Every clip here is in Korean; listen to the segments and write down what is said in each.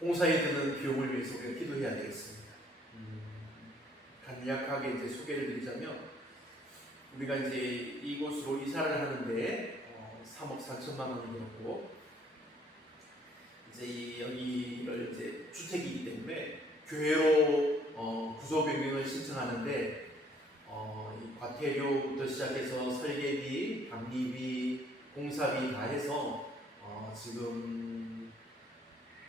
봉사에 드는 비용을 위해서 우리가 기도해야 되겠습니다. 간략하게 이제 소개를 드리자면, 우리가 이제 이곳으로 이사를 하는데 3억 4천만 원이 들었고, 이제 여기를 이제 주택이기 때문에 교회로 구조 변경을 신청하는데, 이 과태료부터 시작해서 설계비, 감리비, 공사비 다 해서 지금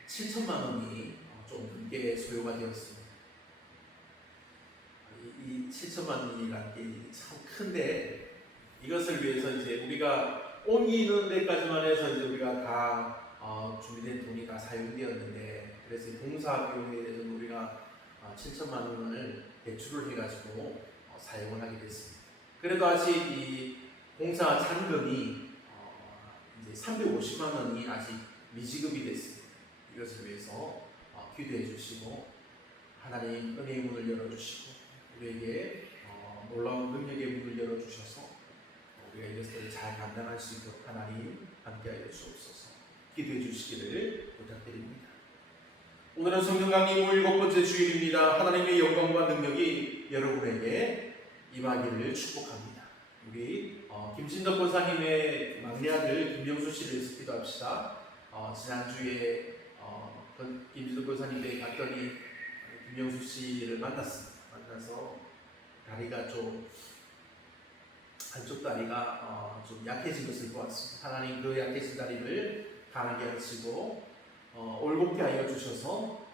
7천만 원이 좀 넘게 소요가 되었습니다. 이 7천만 원이라는 게 참 큰데, 이것을 위해서 이제 우리가 옮기는 데까지만 해서 이제 우리가 다 준비된 돈이 다 사용되었는데, 그래서 공사 비용에 대해서는 우리가 7천만 원을 대출을 해가지고 사용을 하게 됐습니다. 그래도 아직 이 공사 잔금이 이제 350만 원이 아직 미지급이 됐습니다. 이것을 위해서 기도해 주시고 하나님 은혜의 문을 열어주시고 우리에게 놀라운 능력의 문을 열어주셔서 우리가 이것들을 잘 감당할 수 있도록 하나님 함께하여 주옵소서. 기도해 주시기를 부탁드립니다. 오늘은 성경 강의 7번째 주일입니다. 하나님의 영광과 능력이 여러분에게 임하기를 축복합니다. 우리 김진덕 권사님의 막내 아들 김명수 씨를 위해서 기도합시다. 지난주에 김진덕 권사님에게 갔더니 김명수 씨를 만났습니다. 만나서 다리가 좀 한쪽 다리가 좀 약해진 것을 보았습니다. 하나님 그 약해진 다리를 강하게 하시고 올곧게 하여 주셔서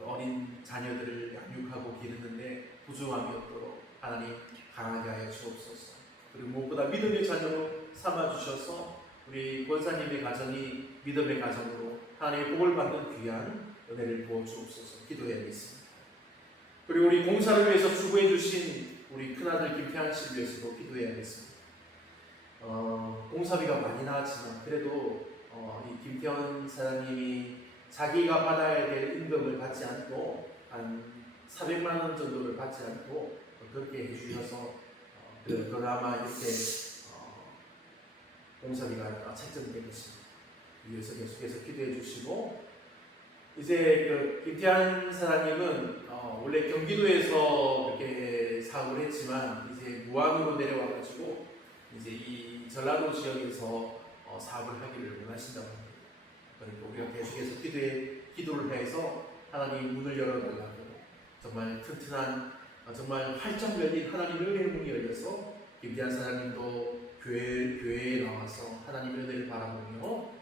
어린 자녀들을 양육하고 기르는데 부족함이 없도록 하나님 강하게 하여 주옵소서. 그리고 무엇보다 믿음의 자녀로 삼아주셔서 우리 권사님의 가정이 믿음의 가정으로 하나님의 복을 받는 귀한 은혜를 부어주옵소서. 기도해야겠습니다. 그리고 우리 공사를 위해서 수고해 주신 우리 큰아들 김태환 씨를 위해서도 기도해야겠습니다. 공사비가 많이 나왔지만 그래도 이 김태환 사장님이 자기가 받아야 될 임금을 받지 않고 한 400만 원 정도를 받지 않고 그렇게 해주셔서 그나마 이렇게 공사비가 책정된 것입니다. 위에서 계속해서 기도해 주시고, 이제 그 김태환 사장님은 원래 경기도에서 이렇게 사업을 했지만 이제 무안으로 내려와가지고 이제 이 전라도 지역에서 사업을 하기를 원하신다고 합니다. 그러니까 우리가 계속해서 기도를 해서 하나님 문을 열어달라고, 정말 튼튼한 정말 활짝 열린 하나님의 은혜의 문이 열려서 김대한 사장님도 교회에 나와서 하나님의 은혜를 바라보며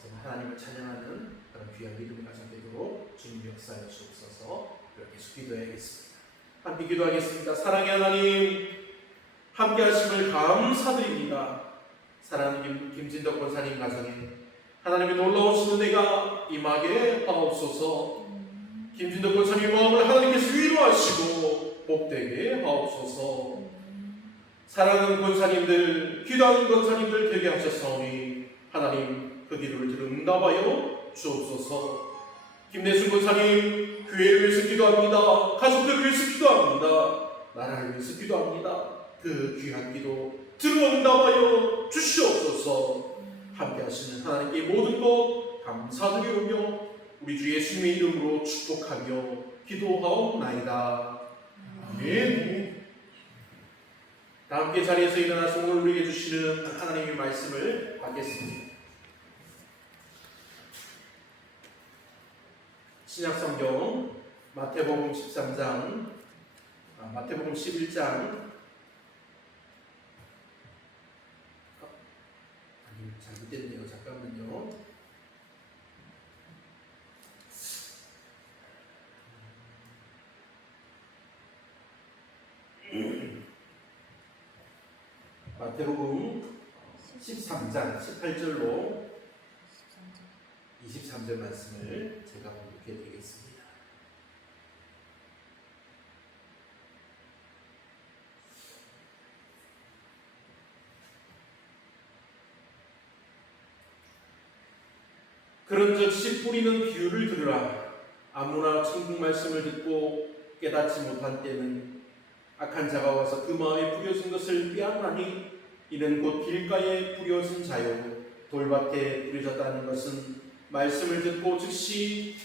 정말 하나님을 찬양하는 그런 귀한 믿음의 가정 되도록 주님 역사하여 주옵소서. 이렇게 기도해야겠습니다. 함께 기도하겠습니다. 사랑의 하나님, 함께 하심을 감사드립니다. 사랑하는 김진덕 권사님 가정에 하나님의 놀라우신 은혜가 임하게 하옵소서. 김진덕 권사님 마음을 하나님께서 위로하시고 복되게 하옵소서. 사랑하는 권사님들, 기도하는 권사님들 되게 하셨사오니 하나님 그 기도를 들어 응답하여 주옵소서. 김내순 권사님 교회를 위해서 기도합니다. 가족들을 위해서 기도합니다. 나라를 위해서 기도합니다. 그 귀한 기도 들어 응답하여 주시옵소서. 함께 하시는 하나님께 모든 것 감사드리오며 우리 주 예수님의 이름으로 축복하며 기도하옵나이다. 아멘. 다 함께 자리에서 일어나서 오늘 우리에게 주시는 하나님의 말씀을 받겠습니다. 신약성경 마태복음 13장, 마태복음 11장, 잘못됐네요. 잠깐만요. 마태복음 13장 18절로 23절 말씀을 제가 공독해 드리겠습니다. 그런즉 씨 뿌리는 비유를 들으라. 아무나 천국 말씀을 듣고 깨닫지 못한 때는 악한 자가 와서 그 마음에 뿌려진 것을 빼앗나니 이는 곧 길가에 뿌려진 자요 돌밭에 뿌려졌다는 것은 말씀을 듣고 즉시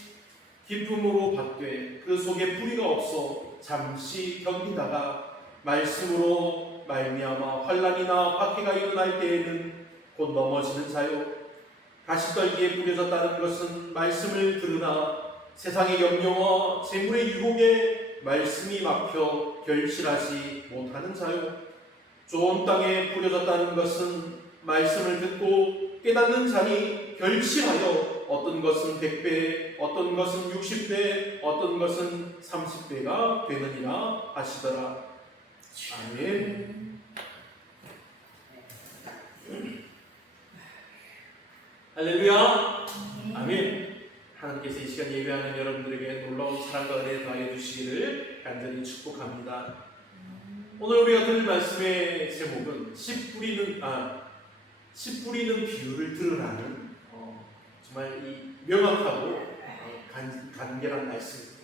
기쁨으로 받되 그 속에 뿌리가 없어 잠시 견디다가 말씀으로 말미암아 환난이나 박해가 일어날 때에는 곧 넘어지는 자요. 가시떨기에 뿌려졌다는 것은 말씀을 들으나 세상의 염려와 재물의 유혹에 말씀이 막혀 결실하지 못하는 자요. 좋은 땅에 뿌려졌다는 것은 말씀을 듣고 깨닫는 자니 결실하여 어떤 것은 100배, 어떤 것은 60배, 어떤 것은 30배가 되느니라 하시더라. 아멘. 할렐루야. 아멘. 하나님께서 이 시간 예배하는 여러분들에게 놀라운 사랑과 은혜 더하여 주시기를 간절히 축복합니다. 오늘 우리가 들을 말씀의 제목은 씨 뿌리는 비유를 들으라는 정말 이 명확하고 간결한 말씀입니다.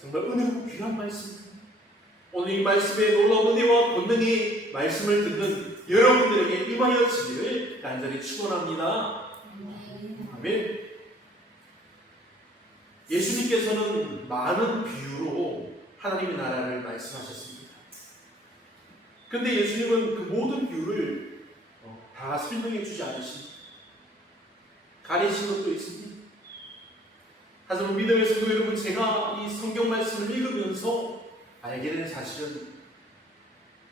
정말 은혜고 귀한 말씀입니다. 오늘 이 말씀의 놀라운 은혜와 권능이 말씀을 듣는 여러분들에게 임하여지기를 간절히 축원합니다. 아멘. 예수님께서는 많은 비유로 하나님의 나라를 말씀하셨습니다. 그런데 예수님은 그 모든 비유를 다 설명해 주지 않으십니다. 가리신 것도 있습니다. 하지만 믿음의 성도 여러분, 제가 이 성경 말씀을 읽으면서 알게 된 사실은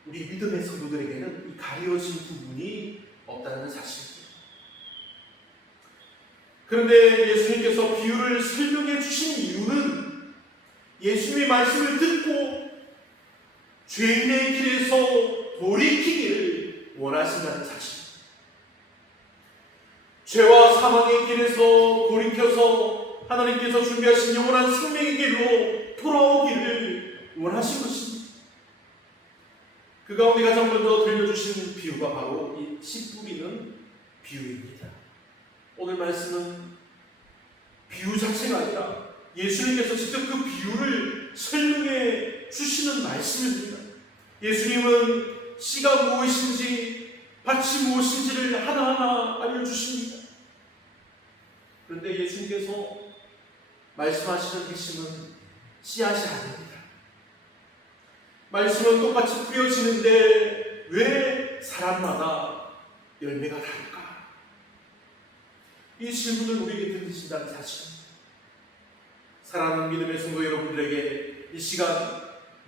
우리 믿음의 성도들에게는 이 가려진 부분이 없다는 사실입니다. 그런데 예수님께서 비유를 설명해 주신 이유는 예수님의 말씀을 듣고 죄인의 길에서 돌이키기를 원하신다는 사실입니다. 죄와 사망의 길에서 돌이켜서 하나님께서 준비하신 영원한 생명의 길로 돌아오기를 원하신 것입니다. 그 가운데 가장 먼저 들려주신 비유가 바로 이 씨 뿌리는 비유입니다. 오늘 말씀은 비유 자체가 아니라 예수님께서 직접 그 비유를 설명해 주시는 말씀입니다. 예수님은 씨가 무엇인지 밭이 무엇인지를 하나하나 알려주십니다. 그런데 예수님께서 말씀하시는 핵심은 씨앗이 아닙니다. 말씀은 똑같이 뿌려지는데 왜 사람마다 열매가 다를까? 이 질문을 우리에게 던지신다는 사실입니다. 사랑하는 믿음의 성도 여러분들에게 이 시간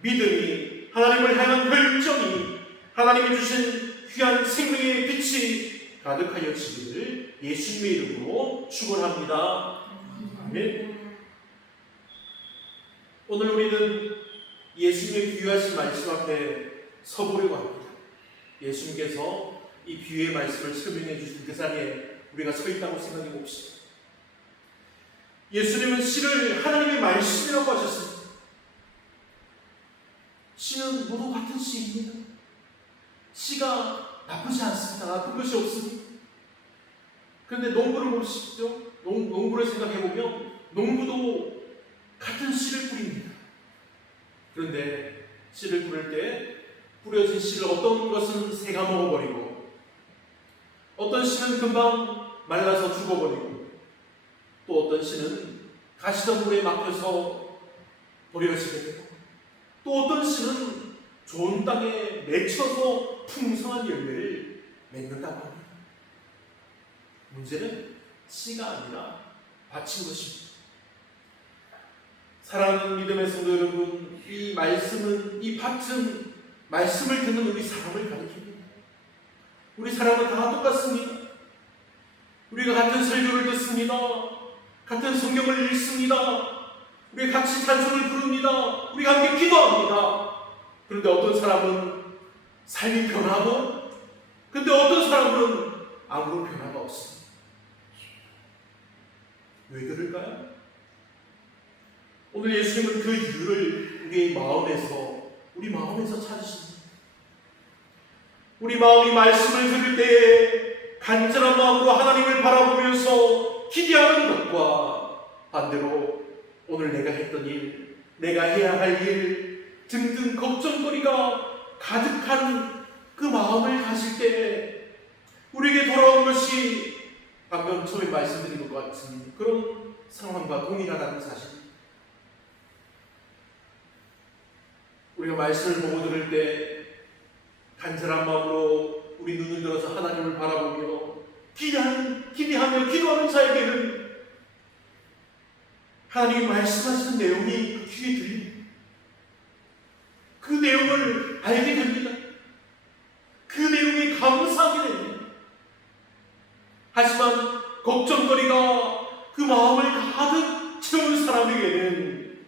믿음이, 하나님을 향한 결정이, 하나님이 주신 귀한 생명의 빛이 가득하여지기를 예수님의 이름으로 축원합니다. 아멘. 오늘 우리는 예수님의 비유하신 말씀 앞에 서보려고 합니다. 예수님께서 이 비유의 말씀을 설명해 주신 그 자리에 우리가 서 있다고 생각해 봅시다. 예수님은 씨를 하나님의 말씀이라고 하셨습니다. 씨는 모두 같은 씨입니다. 씨가 나쁘지 않습니다. 나쁜 것이 없습니다. 그런데 농부를 보시죠. 농부를 생각해보면 농부도 같은 씨를 뿌립니다. 그런데 씨를 뿌릴 때 뿌려진 씨를 어떤 것은 새가 먹어버리고 어떤 씨는 금방 말라서 죽어버리고 또 어떤 씨는 가시덤불에 막혀서 버려지게 되고 또 어떤 씨는 좋은 땅에 맺혀서 풍성한 열매를 맺는다고 합니다. 문제는 씨가 아니라 밭인 것입니다. 사랑하는 믿음의 성도 여러분, 이 말씀은, 이 밭은 말씀을 듣는 우리 사람을 가리킵니다. 우리 사람은 다 똑같습니다. 우리가 같은 설교를 듣습니다. 같은 성경을 읽습니다. 우리가 같이 찬송을 부릅니다. 우리가 함께 기도합니다. 그런데 어떤 사람은 삶이 변하고, 근데 어떤 사람은 아무런 변화가 없습니다. 왜 그럴까요? 오늘 예수님은 그 이유를 우리 마음에서 찾으십니다. 우리 마음이 말씀을 들을 때에 간절한 마음으로 하나님을 바라보면서 기대하는 것과 반대로 오늘 내가 했던 일, 내가 해야 할 일 등등 걱정거리가 가득한 그 마음을 가질 때에 우리에게 돌아온 것이 방금 처음에 말씀드린 것 같은 그런 상황과 동일하다는 사실. 우리가 말씀을 보고 들을 때 간절한 마음으로 우리 눈을 들어서 하나님을 바라보며 기대하며 기도하는 자에게는 하나님이 말씀하시는 내용이 그 귀에 들립니다. 그 내용을 알게 됩니다. 그 내용이 감사하게 됩니다. 하지만 걱정거리가 그 마음을 가득 채운 사람에게는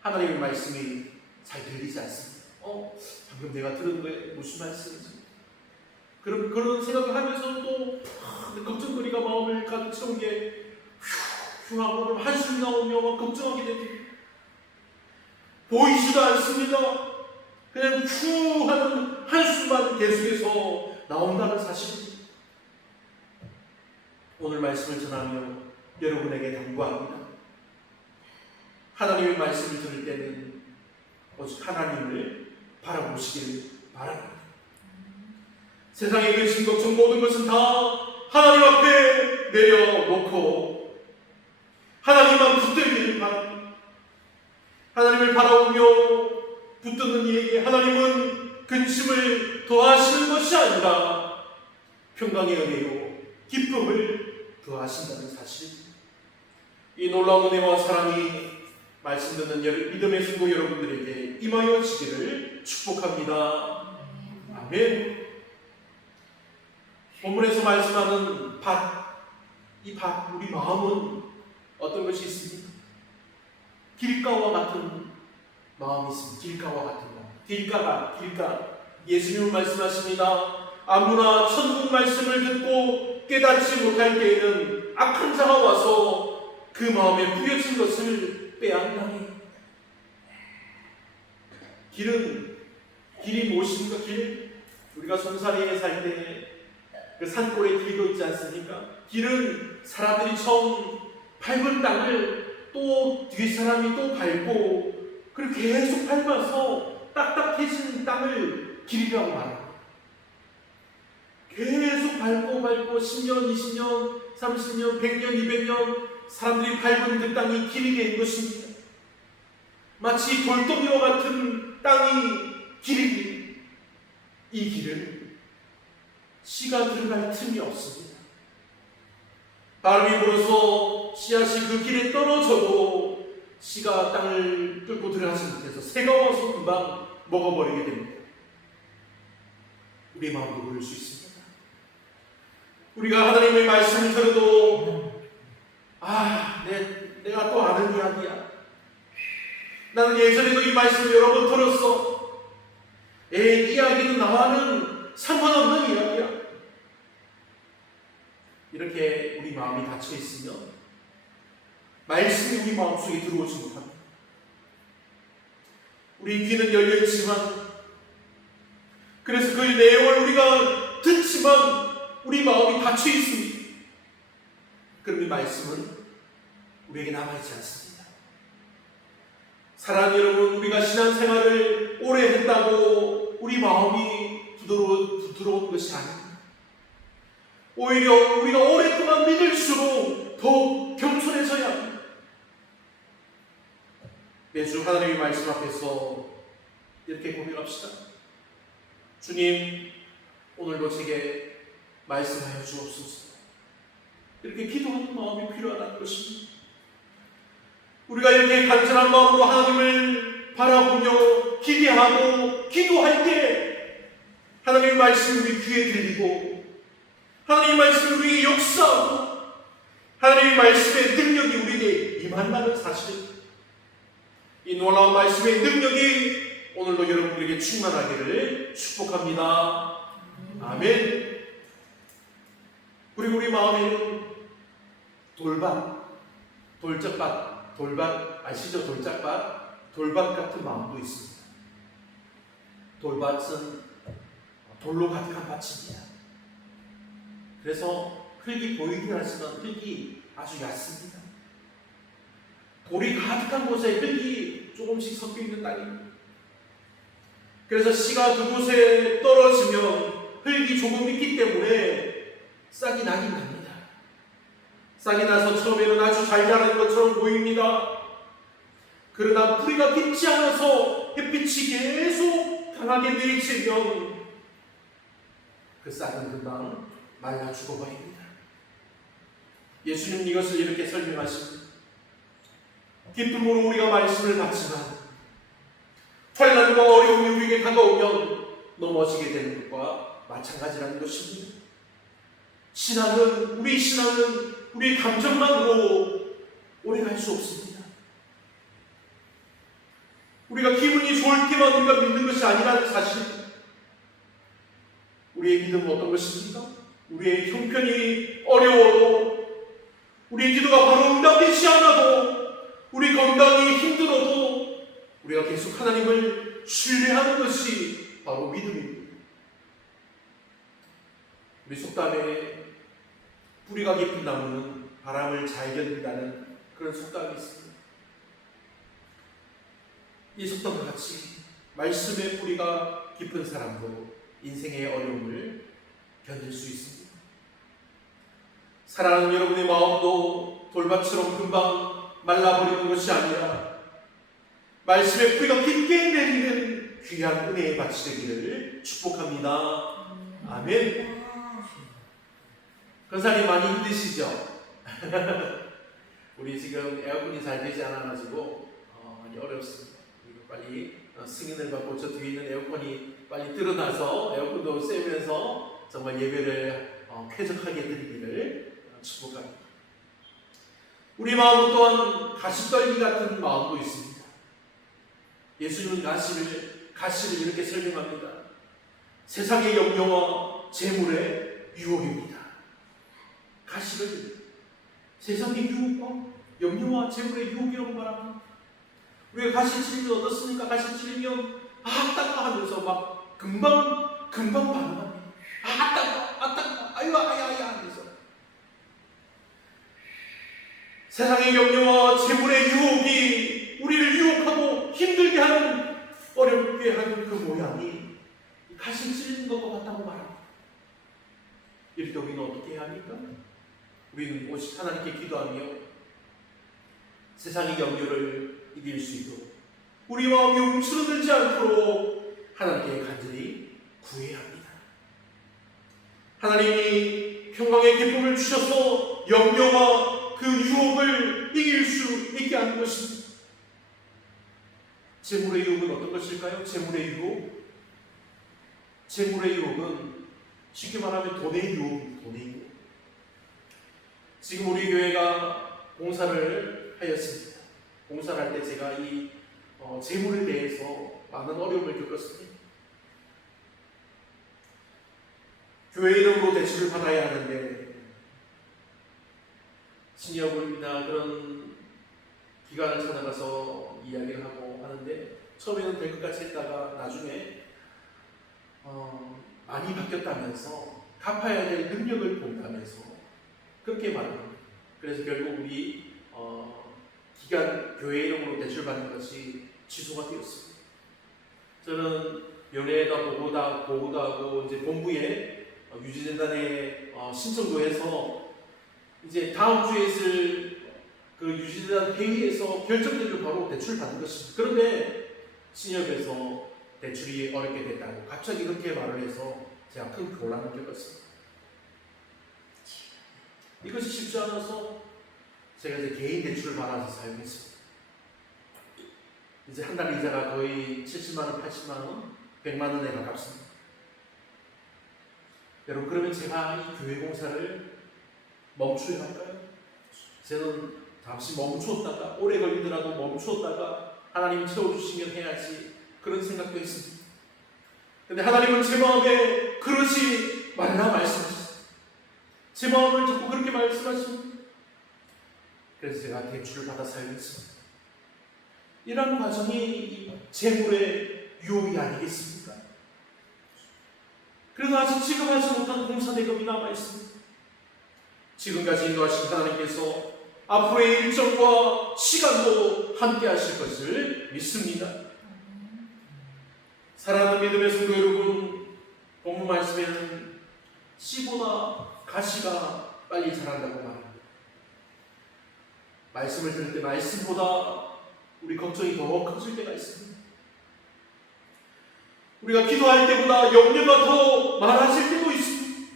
하나님의 말씀이 잘 들리지 않습니다. 방금 내가 들은 게 무슨 말씀이지? 그런 생각을 하면서도 걱정거리가 마음을 가득 채운 게 하고 한숨이 나오며 막 걱정하게 됩니다. 보이지도 않습니다. 그냥 하는 한숨만 계속해서 나온다는 사실입니다. 오늘 말씀을 전하며 여러분에게 당부합니다. 하나님의 말씀을 들을 때는 오직 하나님을 바라보시길 바랍니다. 세상에 계신 걱정 모든 것은 다 하나님 앞에 내려놓고 하나님만 붙들기를 바랍니다. 하나님을 바라보며 붙드는 이에게 하나님은 근심을 더하시는 것이 아니라 평강의 은혜요 기쁨을 더하신다는 사실입니다. 이 놀라운 은혜와 사랑이 말씀 듣는 믿음의 성도 여러분들에게 임하여 지기를 축복합니다. 아멘. 본문에서 말씀하는 이 밭, 우리 마음은 어떤 것이 있습니까? 길가와 같은 마음이 있습니다. 길가와 같은 마음. 길가. 예수님은 말씀하십니다. 아무나 천국 말씀을 듣고 깨닫지 못할 때에는 악한 자가 와서 그 마음에 뿌려진 것을 빼앗나니. 길이 무엇입니까? 우리가 손사래에 살 때 그 산골에 길도 있지 않습니까? 길은 사람들이 처음 밟은 땅을 또 뒷사람이 또 밟고 그리고 계속 밟아서 딱딱해진 땅을 길이라고 말합니다. 계속 밟고 10년, 20년, 30년, 100년, 200년 사람들이 밟은 그 땅이 길이 된 것입니다. 마치 돌덩이와 같은 땅이 길입니다. 이 길은 씨가 들어갈 틈이 없습니다. 바람이 불어서 씨앗이 그 길에 떨어져도 씨가 땅을 뚫고 들어가지 못해서 새가 와서 금방 먹어버리게 됩니다. 우리 마음도 그럴 수 있습니다. 우리가 하나님의 말씀을 들어도 내가 또 아는 이야기야. 나는 예전에도 이 말씀을 여러 번 들었어. 이 이야기는 나와는 상관없는 이야기야. 이렇게 우리 마음이 닫혀 있으면 말씀이 우리 마음속에 들어오지 못합니다. 우리 귀는 열려 있지만 그래서 그 내용을 우리가 듣지만 우리 마음이 닫혀 있습니다. 그럼 이 말씀은 우리에게 남아있지 않습니다. 사랑하는 여러분, 우리가 신앙생활을 오래 했다고 우리 마음이 부드러운 것이 아닙니다. 오히려 우리가 오랫동안 믿을수록 더 겸손해져야 합니다. 매주 하나님의 말씀 앞에서 이렇게 고백합시다. 주님, 오늘도 제게 말씀하여 주옵소서. 이렇게 기도하는 마음이 필요하다는 것입니다. 우리가 이렇게 간절한 마음으로 하나님을 바라보며 기대하고 기도할 때 하나님의 말씀이 우리 귀에 들리고 하나님의 말씀이 우리에게 역사하고 하나님의 말씀의 능력이 우리에게 임한다는 사실입니다. 이 놀라운 말씀의 능력이 오늘도 여러분들에게 충만하기를 축복합니다. 아멘. 그리고 우리 마음에는 돌밭 아시죠? 돌밭 같은 마음도 있습니다. 돌밭은 돌로 가득한 밭입니다. 그래서 흙이 보이긴 하지만 흙이 아주 얕습니다. 돌이 가득한 곳에 흙이 조금씩 섞여 있는 땅입니다. 그래서 씨가 그곳에 떨어지면 흙이 조금 있기 때문에 싹이 나긴 납니다. 싹이 나서 처음에는 아주 잘 자라는 것처럼 보입니다. 그러나 뿌리가 깊지 않아서 햇빛이 계속 강하게 내리치면 그 싹은 금방 말라 죽어버립니다. 예수님 이것을 이렇게 설명하십니다. 기쁨으로 우리가 말씀을 받지만 환난과 어려움이 우리에게 다가오면 넘어지게 되는 것과 마찬가지라는 것입니다. 우리 신앙은 우리 감정만으로 오래 갈 수 없습니다. 우리가 기분이 좋을 때만 우리가 믿는 것이 아니라는 사실입니다. 우리의 믿음은 어떤 것입니까? 우리의 형편이 어려워도, 우리의 기도가 바로 응답되지 않아도, 우리 건강이 힘들어도 우리가 계속 하나님을 신뢰하는 것이 바로 믿음입니다. 우리 속담에 뿌리가 깊은 나무는 바람을 잘 견딘다는 그런 속담이 있습니다. 이 속담과 같이 말씀의 뿌리가 깊은 사람도 인생의 어려움을 견딜 수 있습니다. 사랑하는 여러분의 마음도 돌밭처럼 금방 말라버리는 것이 아니라 말씀의 뿌리가 깊게 내리는 귀한 은혜의 밭이 되기를 축복합니다. 아멘. 권사님 많이 힘드시죠? 우리 지금 에어컨이 잘 되지 않아가지고 많이 어렵습니다. 그리고 빨리 승인을 받고 저 뒤에 있는 에어컨이 빨리 드러나서 에어컨도 쐬면서 정말 예배를 쾌적하게 드리기를 축복합니다. 우리 마음 또한 가시떨기 같은 마음도 있습니다. 예수님은 가시를 이렇게 설명합니다. 세상의 염려와 재물의 유혹입니다. 가시를 세상의 유혹과 염려와 재물의 유혹이라고 말합니다. 우리가 가시 찔리면 어떻습니까? 가시 찔리면 따까 하면서 막 금방 반응합니다. 따까 아유 하면서 세상의 염려와 재물의 유혹이 우리를 유혹하고 힘들게 하는, 어렵게 하는 그 모양이 가시 찔리는 것과 같다고 말합니다. 이럴 때 우리는 어떻게 해야 합니까? 우리는 오직 하나님께 기도하며 세상의 염려를 이길 수 있도록 우리 마음이 움츠러들지 않도록 하나님께 간절히 구해야 합니다. 하나님이 평강의 기쁨을 주셔서 염려와 그 유혹을 이길 수 있게 하는 것입니다. 재물의 유혹은 어떤 것일까요? 재물의 유혹은 쉽게 말하면 돈의 유혹입니다. 돈의 유혹. 지금 우리 교회가 공사를 하였습니다. 공사를 할 때 제가 이 재물에 대해서 많은 어려움을 겪었습니다. 교회 이름으로 대출을 받아야 하는데 신여부이나 그런 기관을 찾아가서 이야기를 하고 하는데 처음에는 될 것 같이 했다가 나중에 많이 바뀌었다면서 갚아야 될 능력을 본다면서 그렇게 말합니다. 그래서 결국 우리 기관 교회 이름으로 대출받는 것이 취소가 되었습니다. 저는 연예에다 보고도 하고 이제 본부에 유지재단에 신청도 해서 이제 다음 주에 있을 그 유지재단 회의에서 결정되면 바로 대출 받는 것입니다. 그런데 신협에서 대출이 어렵게 됐다고 갑자기 그렇게 말을 해서 제가 큰 곤란을 겪었습니다. 이것이 쉽지 않아서 제가 이제 개인 대출을 받아서 사용했습니다. 이제 한 달 이자가 거의 70만원, 80만원, 100만원에 가깝습니다. 여러분, 그러면 제가 이 교회 공사를 멈춰야 할까요? 저는 잠시 멈추었다가, 오래 걸리더라도 멈추었다가 하나님이 채워주시면 해야지, 그런 생각도 했습니다. 근데 하나님은 제 마음에 그러지 말라 말씀하셨어요. 제 마음을 자꾸 그렇게 말씀하십니다. 그래서 제가 대출을 받아 사용했습니다. 이런 과정이 재물의 유혹이 아니겠습니까? 그래도 아직 지금 하지 못한 공사 대금이 남아있습니다. 지금까지 인도하신 하나님께서 앞으로의 일정과 시간도 함께 하실 것을 믿습니다. 사랑하는 믿음의 성도 여러분, 본문 말씀에는 씨보다 가시가 빨리 자란다고 말합니다. 말씀을 들을 때 말씀보다 우리 걱정이 더 커질 때가 있습니다. 우리가 기도할 때보다 염려가 더 많아질 때도 있습니다.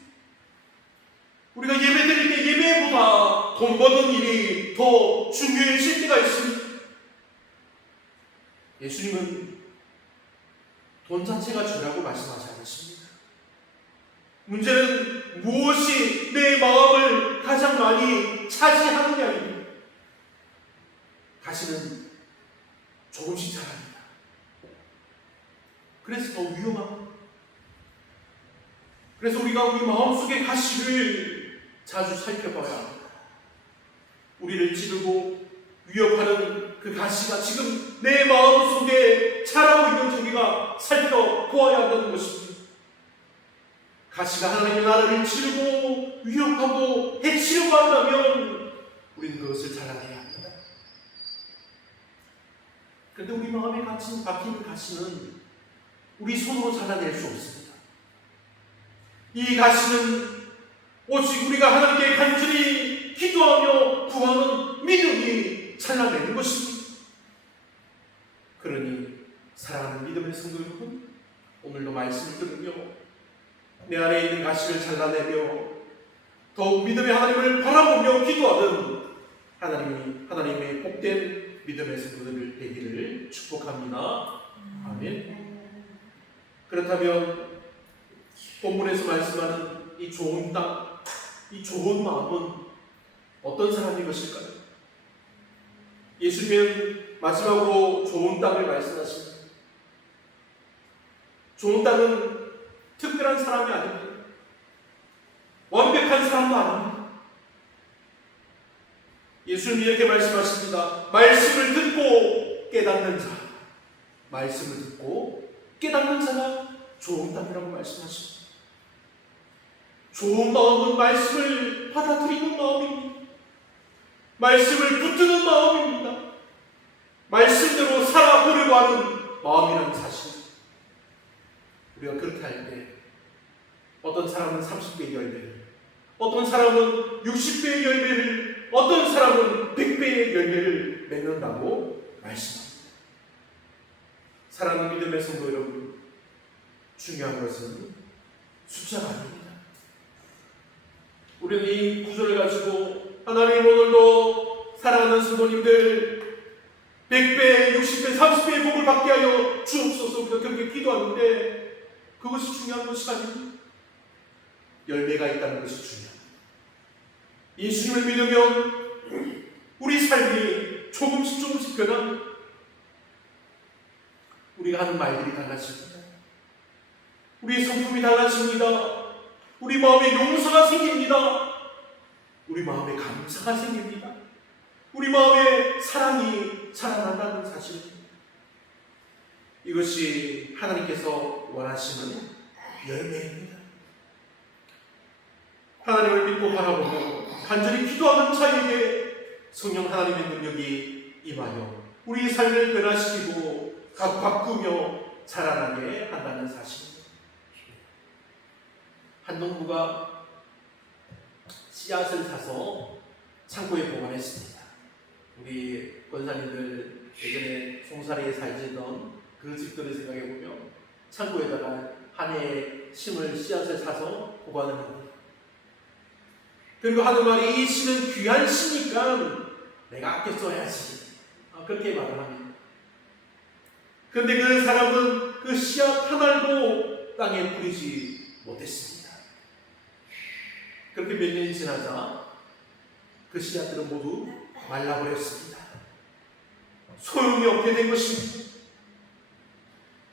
우리가 예배 드릴 때 예배보다 돈 버는 일이 더 중요해질 때가 있습니다. 예수님은 돈 자체가 주라고 말씀하지 않으십니다. 문제는 무엇이 내 마음을 가장 많이 차지하느냐입니다. 가시는 조금씩 자랍니다. 그래서 더 위험합니다. 그래서 우리가 우리 마음속의 가시를 자주 살펴봐야 합니다. 우리를 찌르고 위협하는 그 가시가 지금 내 마음속에 자라고 있는지 우리가 살펴보아야 한다는 것입니다. 가시가 하나님의 나라를 찌르고 위협하고 해치려고 한다면 우리는 그것을 잘라내야 합니다. 그런데 우리 마음에 박히는 가시는 우리 손으로 잘라낼 수 없습니다. 이 가시는 오직 우리가 하나님께 간절히 기도하며 구하는 믿음이 잘라내는 것입니다. 그러니 사랑하는 믿음의 성도 여러분, 오늘도 말씀을 들으며 내 안에 있는 가시를 잘라내며 더욱 믿음의 하나님을 바라보며 기도하는 하나님의 복된 믿음의 성도들 되기를 축복합니다. 아멘. 그렇다면 본문에서 말씀하는 이 좋은 땅, 이 좋은 마음은 어떤 사람인 것일까요? 예수님은 마지막으로 좋은 땅을 말씀하십니다. 좋은 땅은 특별한 사람이 아닙니다. 완벽한 사람도 아닙니다. 예수님이 이렇게 말씀하십니다. 말씀을 듣고 깨닫는 자, 말씀을 듣고 깨닫는 자가 좋은 땅이라고 말씀하십니다. 좋은 마음은 말씀을 받아들이는 마음입니다. 말씀을 붙드는 마음입니다. 말씀대로 살아보려고 하는 마음이라는 사실. 우리가 그렇게 할 때 어떤 사람은 30배의 열매를, 어떤 사람은 60배의 열매를, 어떤 사람은 100배의 열매를 맺는다고 말씀합니다. 사랑하는 믿음의 성도 여러분, 중요한 것은 숫자가 아닙니다. 우리는 이 구절을 가지고 하나님 오늘도 사랑하는 성도님들 100배, 60배, 30배의 복을 받게 하여 주옵소서. 우리가 그렇게 기도하는데 그것이 중요한 것이 아닙니다. 열매가 있다는 것이 중요합니다. 예수님을 믿으면 우리 삶이 조금씩 변합니다. 우리가 하는 말들이 달라집니다. 우리의 성품이 달라집니다. 우리 마음에 용서가 생깁니다. 우리 마음에 감사가 생깁니다. 우리 마음에 사랑이 자라난다는 사실입니다. 이것이 하나님께서 원하시는 열매입니다. 하나님을 믿고 바라보고 간절히 기도하는 자에게 성령 하나님의 능력이 임하여 우리 삶을 변화시키고 바꾸며 자라나게 한다는 사실입니다. 한 농부가 씨앗을 사서 창고에 보관했습니다. 우리 권사님들 예전에 송사리에 살던 그 집들을 생각해보면 창고에다가 한 해에 심을 씨앗을 사서 보관을 합니다. 그리고 하는 말이 이 씨는 귀한 씨니까 내가 아껴 써야지, 그렇게 말을 합니다. 그런데 그 사람은 그 씨앗 하나도 땅에 뿌리지 못했습니다. 그렇게 몇 년이 지나자 그 씨앗들은 모두 말라버렸습니다. 소용이 없게 된 것입니다.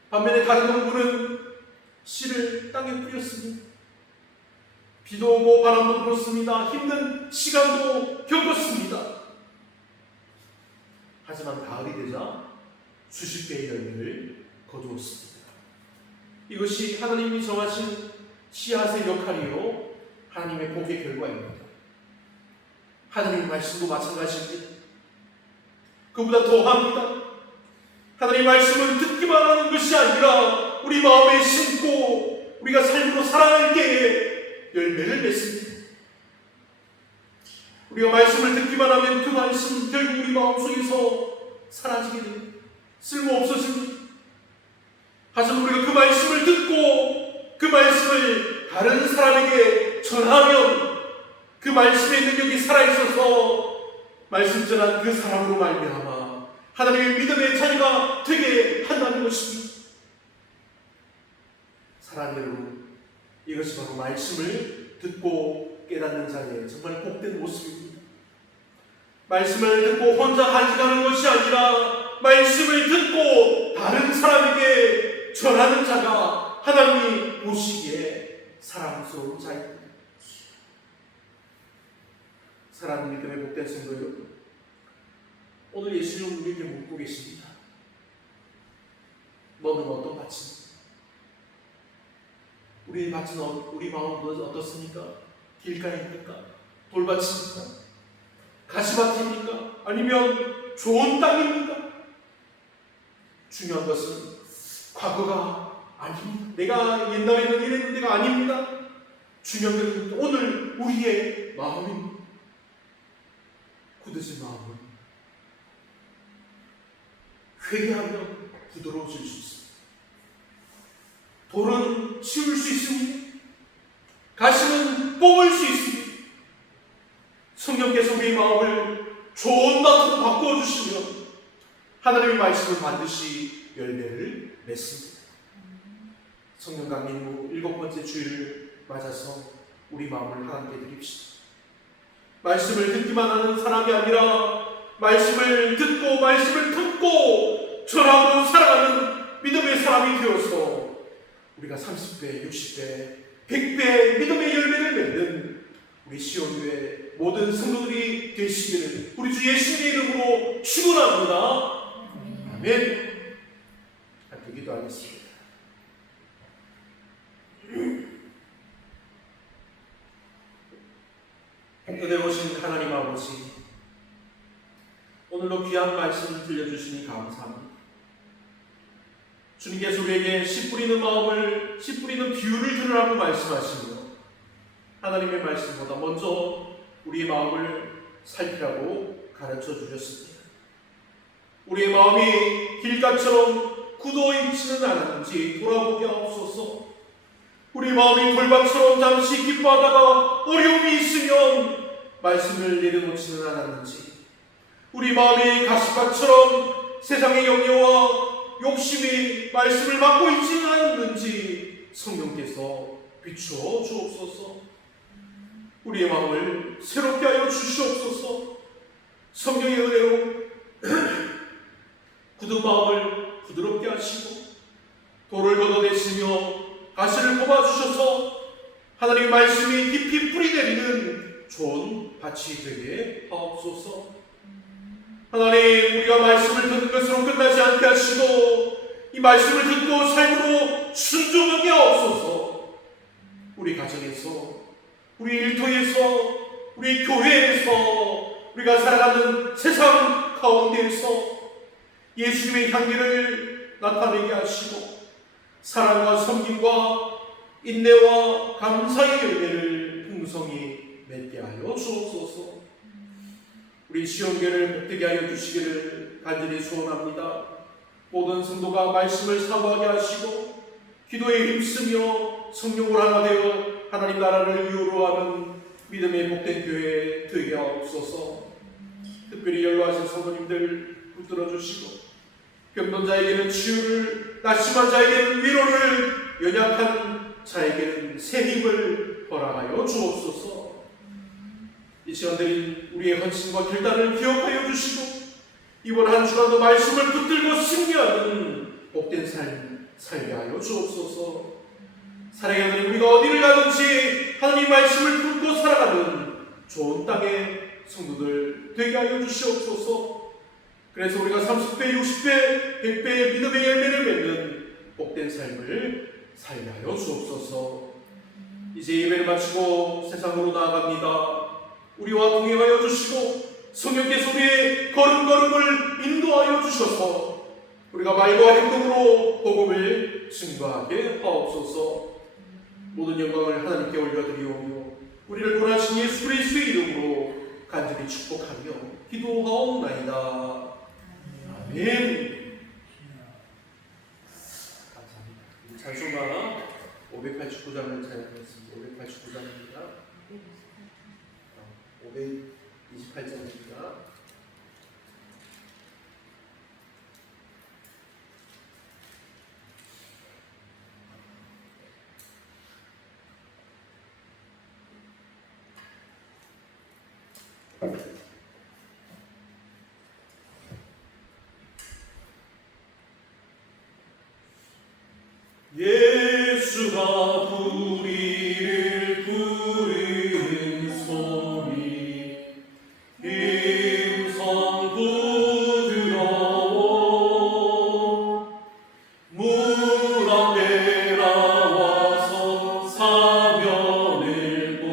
반면에 다른 농부는 씨를 땅에 뿌렸습니다. 비도 오고 바람도 불었습니다. 힘든 시간도 겪었습니다. 하지만 가을이 되자 수십 배의 열매를 거두었습니다. 이것이 하나님이 정하신 씨앗의 역할이요 하나님의 복의 결과입니다. 하나님의 말씀도 마찬가지입니다. 그보다 더합니다. 하나님의 말씀을 듣기만 하는 것이 아니라 우리 마음에 심고 우리가 삶으로 살아갈 때에 열매를 맺습니다. 우리가 말씀을 듣기만 하면 그 말씀 우리 마음속에서 사라지게 됩니다. 쓸모없어집니다. 하지만 우리가 그 말씀을 듣고 그 말씀을 다른 사람에게 전하면 그 말씀의 능력이 살아있어서 말씀 전한 그 사람으로 말미암아 하나님의 믿음의 자녀가 되게 한다는 것입니다. 사랑하는 여러분, 이것이 바로 말씀을 듣고 깨닫는 자의 정말 복된 모습입니다. 말씀을 듣고 혼자 간직하는 것이 아니라 말씀을 듣고 다른 사람에게 전하는 자가 하나님이 보시기에 사랑스러운 자입니다. 사랑하는 믿음의 복된 성도 여러분, 오늘 예수님은 우리에게 묻고 계십니다. 너는 어떤 밭입니까? 우리 밭은 우리 마음은 어떻습니까? 길가입니까? 돌밭입니까? 가시밭입니까? 아니면 좋은 땅입니까? 중요한 것은 과거가 아닙니다. 내가 옛날에는 이랬는데가 아닙니다. 중요한 것은 오늘 우리의 마음입니다. 굳어진 마음은 회개하면 부드러워질 수 있습니다. 돌은 치울 수 있습니다. 가시는 뽑을 수 있습니다. 성령께서 우리의 마음을 좋은 밭으로 바꾸어 주시면 하나님의 말씀은 반드시 열매를 맺습니다. 성령 강림 후 7번째 주일을 맞아서 우리 마음을 하나님께 드립시다. 말씀을 듣기만 하는 사람이 아니라 말씀을 듣고 말씀을 품고 전하고 살아가는 믿음의 사람이 되어서 우리가 30배, 60배, 100배 믿음의 열매를 맺는 우리 시온교회 모든 성도들이 되시기를 우리 주 예수님의 이름으로 축원합니다. 아멘. 함께 기도하겠습니다. 은혜로우신 하나님 아버지, 오늘도 귀한 말씀을 들려주시니 감사합니다. 주님께서 우리에게 씨 뿌리는 마음을, 씨 뿌리는 비유를 들으라고 말씀하시며 하나님의 말씀보다 먼저 우리의 마음을 살피라고 가르쳐 주셨습니다. 우리의 마음이 길가처럼 굳어있지는 않았는지 돌아보게 하옵소서. 우리 마음이 돌밭처럼 잠시 기뻐하다가 어려움이 있으면 말씀을 내려놓지는 않았는지, 우리 마음이 가시밭처럼 세상의 영예와 욕심이 말씀을 막고 있지는 않았는지 성령께서 비추어 주옵소서. 우리의 마음을 새롭게 하여 주시옵소서. 성령의 은혜로 굳은 마음을 부드럽게 하시고 돌을 걷어내시며 가시를 뽑아주셔서 하나님의 말씀이 깊이 뿌리내리는 좋은 밭이 되게 하옵소서. 하나님, 우리가 말씀을 듣는 것으로 끝나지 않게 하시고 이 말씀을 듣고 삶으로 순종하게 하옵소서. 우리 가정에서, 우리 일터에서, 우리 교회에서, 우리가 살아가는 세상 가운데에서 예수님의 향기를 나타내게 하시고 사랑과 섬김과 인내와 감사의 열매를 풍성히 맺게 하여 주옵소서. 우리 시온교회를 복되게 하여 주시기를 간절히 소원합니다. 모든 성도가 말씀을 사모하게 하시고 기도에 힘쓰며 성령으로 하나 되어 하나님 나라를 이유로 하는 믿음의 복된 교회 되게 하옵소서. 특별히 연로하신 성도님들 붙들어 주시고 병든 자에게는 치유를, 낙심한 자에게는 위로를, 연약한 자에게는 새 힘을 허락하여 주옵소서. 이 시간 드린 우리의 헌신과 결단을 기억하여 주시고 이번 한 주간도 말씀을 붙들고 승리하는 복된 삶 살게 하여 주옵소서. 사랑의 하나님, 우리가 어디를 가든지 하나님 말씀을 품고 살아가는 좋은 땅의 성도들 되게 하여 주시옵소서. 그래서 우리가 30배, 60배, 100배의 믿음의 열매를 맺는 복된 삶을 살게 하여 주옵소서. 이제 예배를 마치고 세상으로 나아갑니다. 우리와 동행하여 주시고 성령께서 우리의 걸음걸음을 인도하여 주셔서 우리가 말과 행동으로 복음을 증거하게 하옵소서. 모든 영광을 하나님께 올려드리오며 우리를 구원하신 예수 그리스도의 이름으로 간절히 축복하며 기도하옵나이다. 아멘. 감사합니다. 찬송가 589장을 찬양했습니다. 589장입니다. 528장입니다. 예수가 우리를 부르는 소리 임성 부드러워 물 앞에 나와서 사면을 본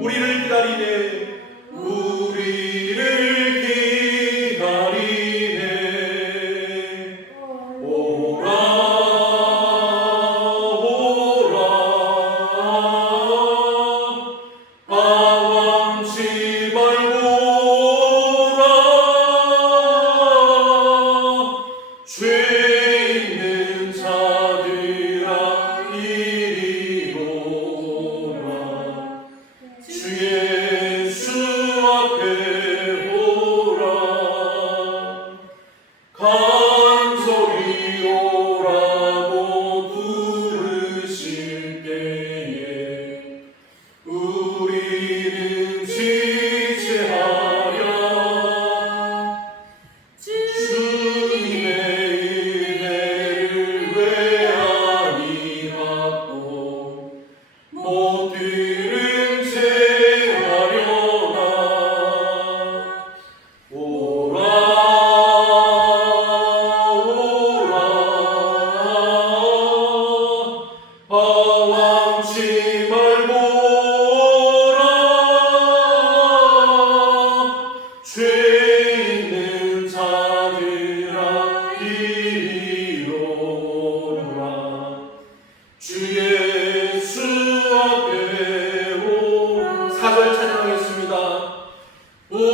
우리를 기다리네 우리를 기다리네 오라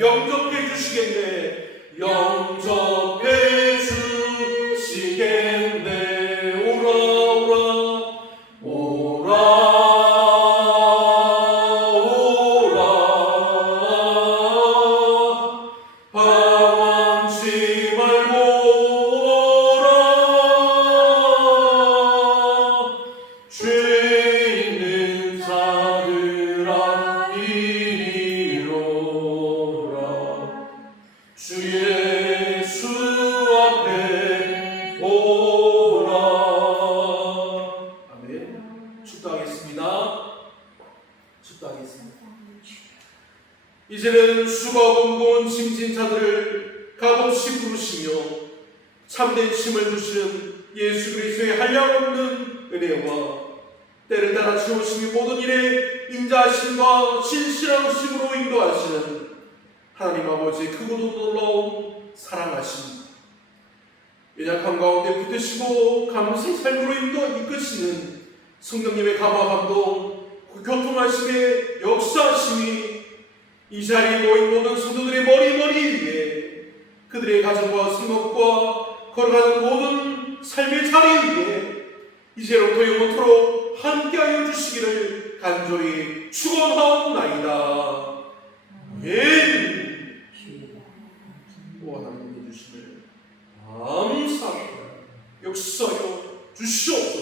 영접해 주시겠네. 영접해 주시겠네. 오라 오라 오라 오라 방황치 말고 오라 죄 있는 자들아 이리로 주 예수 앞에 오라. 아멘. 축도하겠습니다. 축도하겠습니다. 이제는 수고 공고한 짐진자들을 값없이 부르시며 참된 힘을 주시는 예수 그리스도의 한량없는 은혜와 때를 따라 채우심이 모든 일에 인자하심과 신실하심으로 인도하시는 하나님 아버지의 크고도 놀라운 사랑하심, 연약함 가운데 붙드시고 감사의 삶으로 이끄시는 성령님의 감화 감동, 그 교통하심의 역사하심이 이 자리에 모인 모든 성도들의 머리 위에, 그들의 가정과 생업과 걸어가는 모든 삶의 자리 위에 이제로부터 영원토록 함께하여 주시기를 간절히 축원하옵나이다. 아멘. 하나님 주시를 감사합니다. 역사여 주시옵소서.